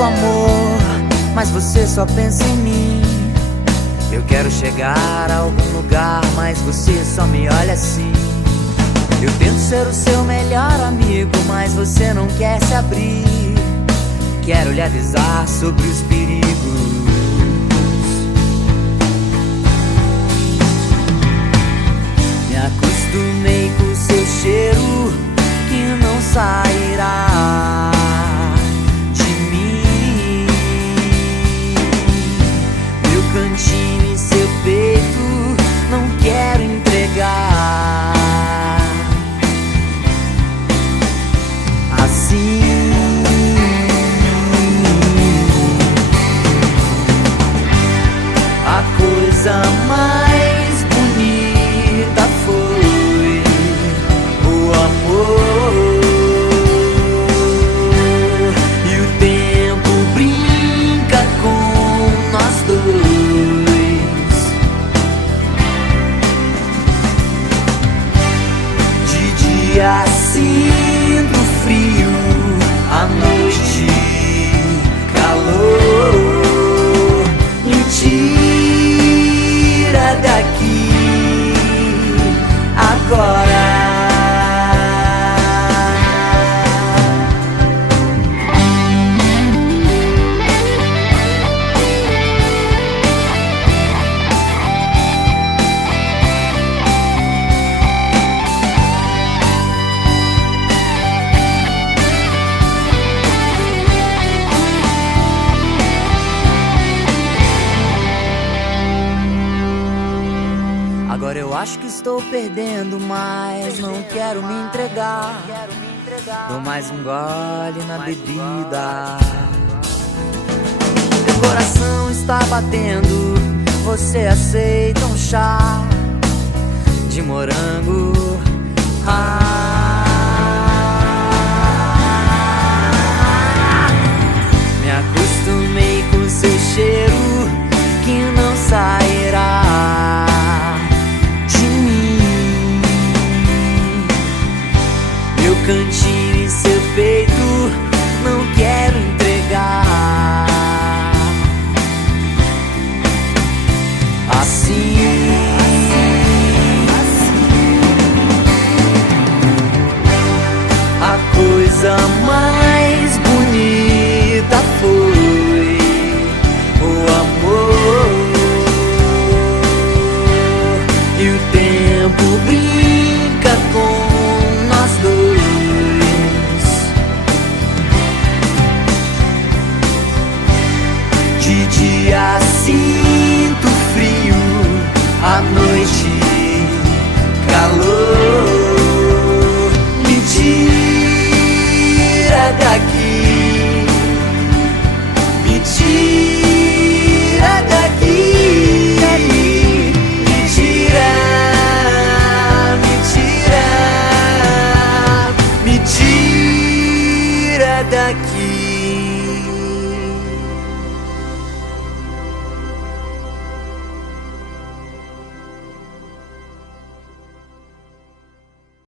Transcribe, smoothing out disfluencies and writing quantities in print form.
tanto amor, mas você só pensa em mim. Eu quero chegar a algum lugar, mas você só me olha assim. Eu tento ser o seu melhor amigo, mas você não quer se abrir. Quero lhe avisar sobre os perigos. Me acostumei com seu cheiro que não sairá de mim. Meu cantinho em seu peito não quero entregar. Assim a coisa mais bonita foi o amor. E o tempo brinca com nós dois. De dia sinto frio, à noite calor. Me tira daqui agora. Agora eu acho que estou perdendo, mas não quero me entregar. Dou mais um gole na bebida. Meu coração está batendo. Você aceita um chá de morango? Me acostumei com seu cheiro que não sairá de mim. Meu cantinho